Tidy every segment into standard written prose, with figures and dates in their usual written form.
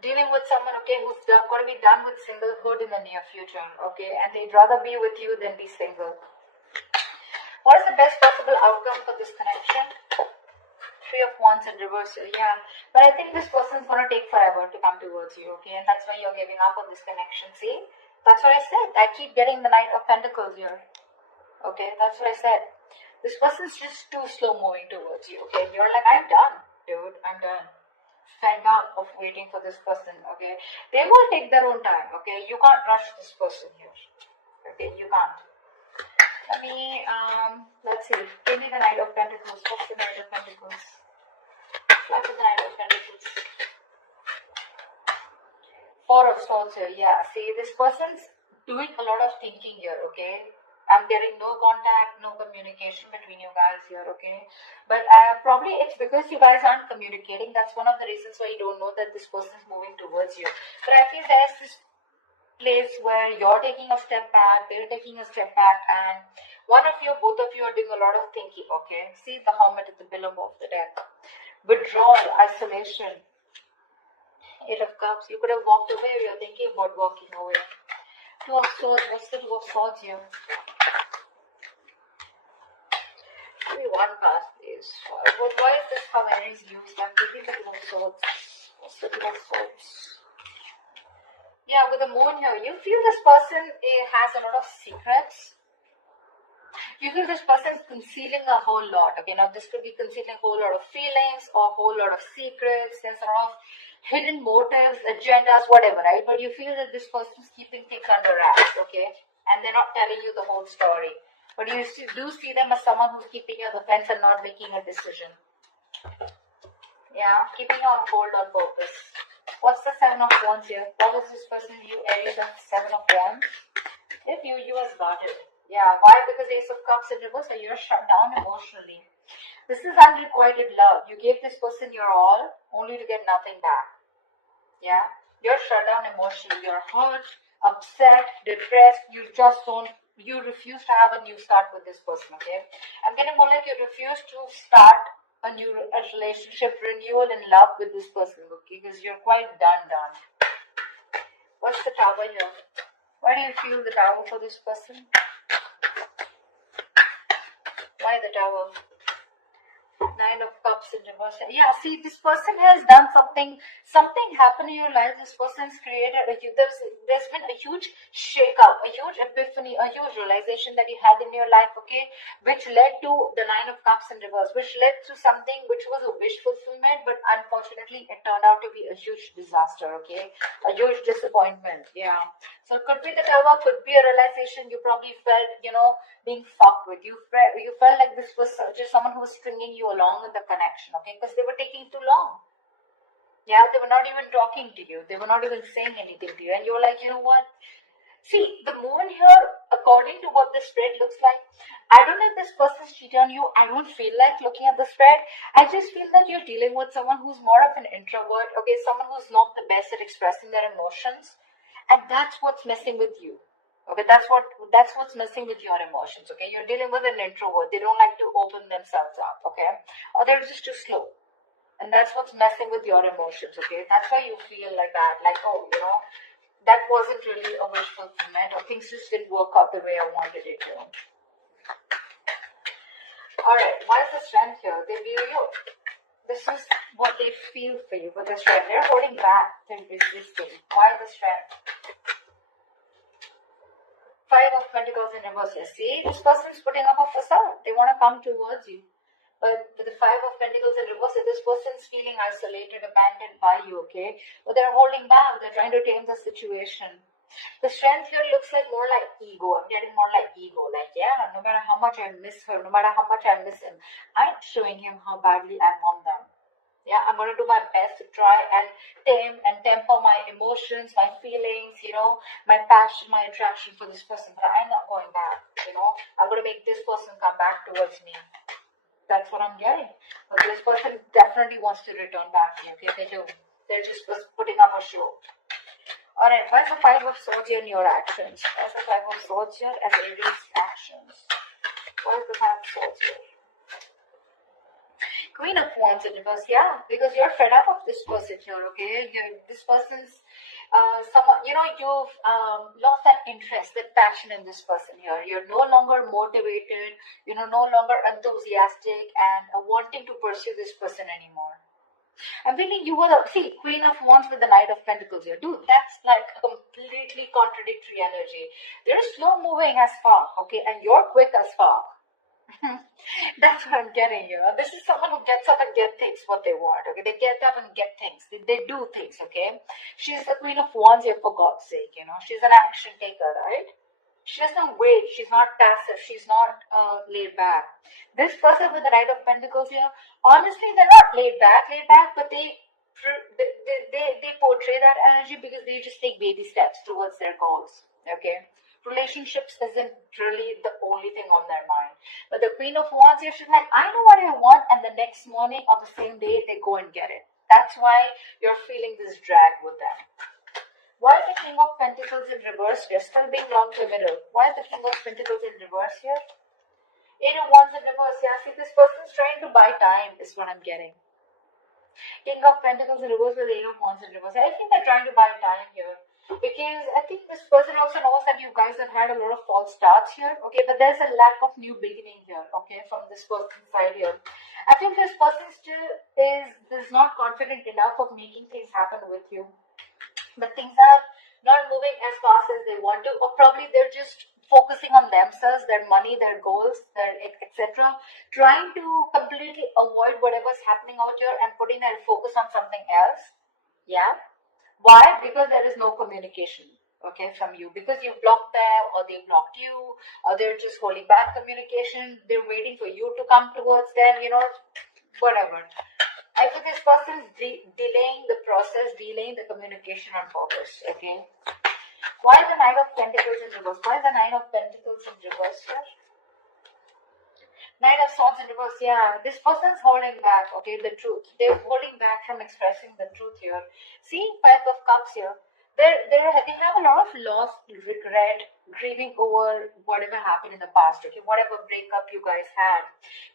dealing with someone, okay, who's going to be done with singlehood in the near future, okay, and they'd rather be with you than be single. What is the best possible outcome for this connection? Three of Wands in reverse, yeah. But I think this person's going to take forever to come towards you, okay, and that's why you're giving up on this connection. See, that's what I said. I keep getting the Knight of Pentacles here, okay, that's what I said. This person's just too slow moving towards you, okay? You're like, I'm done, dude, I'm done. Fed up of waiting for this person, okay? They will take their own time, okay? You can't rush this person here, okay? You can't. Let me, let's see. Give me the Knight of Pentacles. What's the Knight of Pentacles? What is the Knight of Pentacles? Four of Swords here, yeah. See, this person's doing a lot of thinking here, okay? I'm getting no contact, no communication between you guys here, okay? But probably it's because you guys aren't communicating. That's one of the reasons why you don't know that this person is moving towards you. But I feel there's this place where you're taking a step back, they're taking a step back, and one of you, both of you are doing a lot of thinking, okay? See the Hermit at the bottom of the deck. Withdrawal, isolation. Eight of Cups. You could have walked away, you're thinking about walking away. Two of Swords. What's the Two of Swords here? Give me one pass, please. Why is this how Aries used? I'm giving the Two of Swords. What's the Two of Swords? Yeah, with the Moon here, you feel this person has a lot of secrets. You feel this person is concealing a whole lot. Okay, now this could be concealing a whole lot of feelings or a whole lot of secrets. There's a lot of hidden motives, agendas, whatever, right? But you feel that this person is keeping things under wraps, okay? And they're not telling you the whole story. But you do see them as someone who's keeping you on the fence and not making a decision. Yeah, keeping you on hold on purpose. What's the Seven of Wands here? What is this person you, Aries, of Seven of Wands? If you as guarded. Yeah, why? Because Ace of Cups in reverse, so you're shut down emotionally. This is unrequited love. You gave this person your all, only to get nothing back. Yeah, you're shut down emotionally. You're hurt, upset, depressed. You refuse to have a new start with this person, okay? I'm getting more like you refuse to start a relationship, renewal in love with this person, okay? Because you're quite done. What's the Tower here? Why do you feel the Tower for this person? Why the Tower? Nine of Cups in reverse. Yeah, see, this person has done something happened in your life. This person has created there's been a huge shake-up, a huge epiphany, a huge realization that you had in your life, okay, which led to the Nine of Cups in reverse, which led to something which was a wish fulfillment, but unfortunately it turned out to be a huge disaster, okay, a huge disappointment. Yeah, so it could be the Tower, could be a realization you probably felt, being fucked with. You felt like this was just someone who was stringing you along in the connection, okay, because they were taking too long. Yeah, they were not even talking to you. They were not even saying anything to you. And you were like, you know what? See, the Moon here, according to what the spread looks like, I don't know if this person's cheating on you. I don't feel like looking at the spread. I just feel that you're dealing with someone who's more of an introvert, okay, someone who's not the best at expressing their emotions. And that's what's messing with you. Okay, that's what's messing with your emotions, okay? You're dealing with an introvert. They don't like to open themselves up, okay? Or they're just too slow. And that's what's messing with your emotions, okay? That's why you feel like that. Like, oh, that wasn't really a wish fulfillment, or things just didn't work out the way I wanted it to. Alright, why is the Strength here? They view you. This is what they feel for you with the Strength. They're holding back. They're resisting. Why the Strength? Five of Pentacles in reverse. See, this person's putting up a facade. They want to come towards you. But with the Five of Pentacles in reverse, this person's feeling isolated, abandoned by you, okay? But they're holding back. They're trying to tame the situation. The Strength here looks like more like ego. I'm getting more like ego. Like, yeah, no matter how much I miss her, no matter how much I miss him, I'm showing him how badly I want them. Yeah, I'm going to do my best to try and tame and temper my emotions, my feelings, my passion, my attraction for this person. But I'm not going back, I'm going to make this person come back towards me. That's what I'm getting. But this person definitely wants to return back to you, okay? They do. They're just putting up a show. Alright, why is the Five of Swords here in your actions? Why is the Five of Swords here as Aries actions? Why is the Five of Swords here? Queen of Wands in reverse, yeah, because you're fed up of this person here, okay? This person's, someone, you've lost that interest, that passion in this person here. You're no longer motivated, no longer enthusiastic and wanting to pursue this person anymore. I'm feeling you were Queen of Wands with the Knight of Pentacles here. Dude, that's like a completely contradictory energy. They're slow moving as fuck, okay? And you're quick as fuck. That's what I'm getting here. This is someone who gets up and get things what they want, okay? They get up and get things. They do things, okay? She's the Queen of Wands here, for God's sake, She's an action taker, right? She doesn't wait. She's not passive. She's not laid back. This person with the Knight of Pentacles here, honestly, they're not laid back, but they portray that energy because they just take baby steps towards their goals, okay? Relationships isn't really the only thing on their mind. But the Queen of Wands here, she's like, I know what I want, and the next morning or the same day, they go and get it. That's why you're feeling this drag with them. Why is the King of Pentacles in reverse here? Still being long to middle. Why is the King of Pentacles in reverse here? Eight of Wands in reverse. Yeah, see, this person's trying to buy time is what I'm getting. King of Pentacles in reverse with Eight of Wands in reverse. I think they're trying to buy time here. Because I think this person also knows that you guys have had a lot of false starts here. Okay, but there's a lack of new beginning here. Okay, from this person's side here. I think this person still is not confident enough of making things happen with you. But things are not moving as fast as they want to, or probably they're just focusing on themselves, their money, their goals, their etc. Trying to completely avoid whatever's happening out here and putting their focus on something else. Yeah. Why? Because there is no communication, okay, from you. Because you blocked them, or they blocked you, or they're just holding back communication. They're waiting for you to come towards them, whatever. I think this person is delaying the process, delaying the communication on purpose, okay? Why is the Knight of Pentacles in reverse? Why is the Knight of Pentacles in reverse here? Knight of Swords in reverse, yeah. This person's holding back, okay, the truth. They're holding back from expressing the truth here. Seeing Five of Cups here, they have a lot of loss, regret, grieving over whatever happened in the past, okay, whatever breakup you guys had.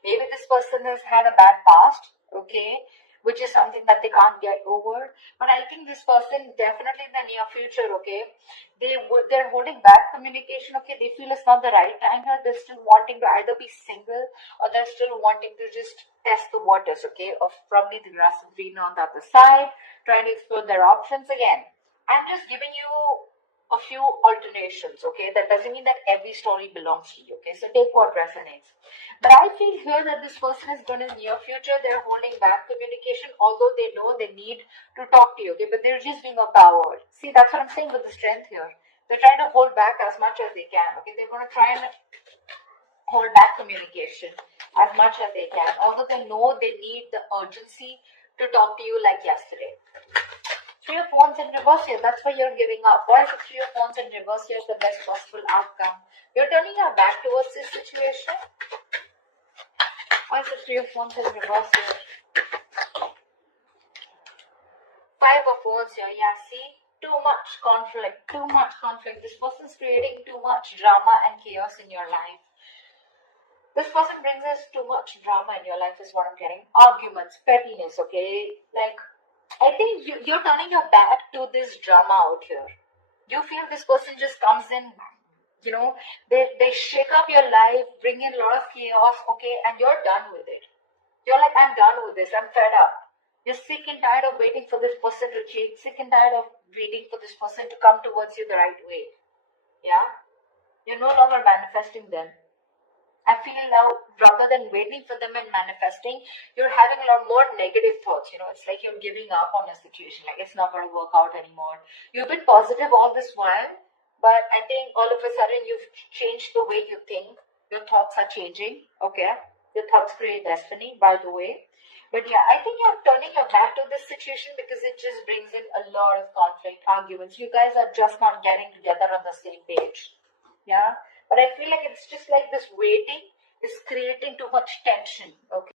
Maybe this person has had a bad past, okay, which is something that they can't get over. But I think this person definitely in the near future, okay, they're holding back communication, okay. They feel it's not the right time here. They're still wanting to either be single, or they're still wanting to just test the waters, okay, of probably the grass is greener on the other side, trying to explore their options again. I'm just giving you a few alternations, okay. That doesn't mean that every story belongs to you, okay. So take what resonates. But I feel here that this person is going to, in the near future, they're holding back communication, although they know they need to talk to you, okay. But they're just being empowered. See, that's what I'm saying with the strength here. They're trying to hold back as much as they can, okay. They're going to try and hold back communication as much as they can, although they know they need the urgency to talk to you like yesterday. Three of Wands in reverse here, that's why you're giving up. Why is the Three of Wands in reverse here the best possible outcome? You're turning your back towards this situation. Why is the Three of Wands in reverse here? Five of Wands here, yeah, see? Too much conflict. This person's creating too much drama and chaos in your life. This person brings us too much drama in your life is what I'm getting. Arguments, pettiness, okay? Like, I think you're turning your back to this drama out here. You feel this person just comes in, they shake up your life, bring in a lot of chaos, okay, and you're done with it. You're like, I'm done with this, I'm fed up. You're sick and tired of waiting for this person to change, sick and tired of waiting for this person to come towards you the right way. Yeah? You're no longer manifesting them. I feel now, rather than waiting for them and manifesting, you're having a lot more negative thoughts. It's like you're giving up on a situation, like it's not going to work out anymore. You've been positive all this while, but I think all of a sudden you've changed the way you think. Your thoughts are changing, okay? Your thoughts create destiny, by the way. But yeah, I think you're turning your back to this situation because it just brings in a lot of conflict, arguments. You guys are just not getting together on the same page. Yeah? But I feel like it's just like this waiting is creating too much tension. Okay.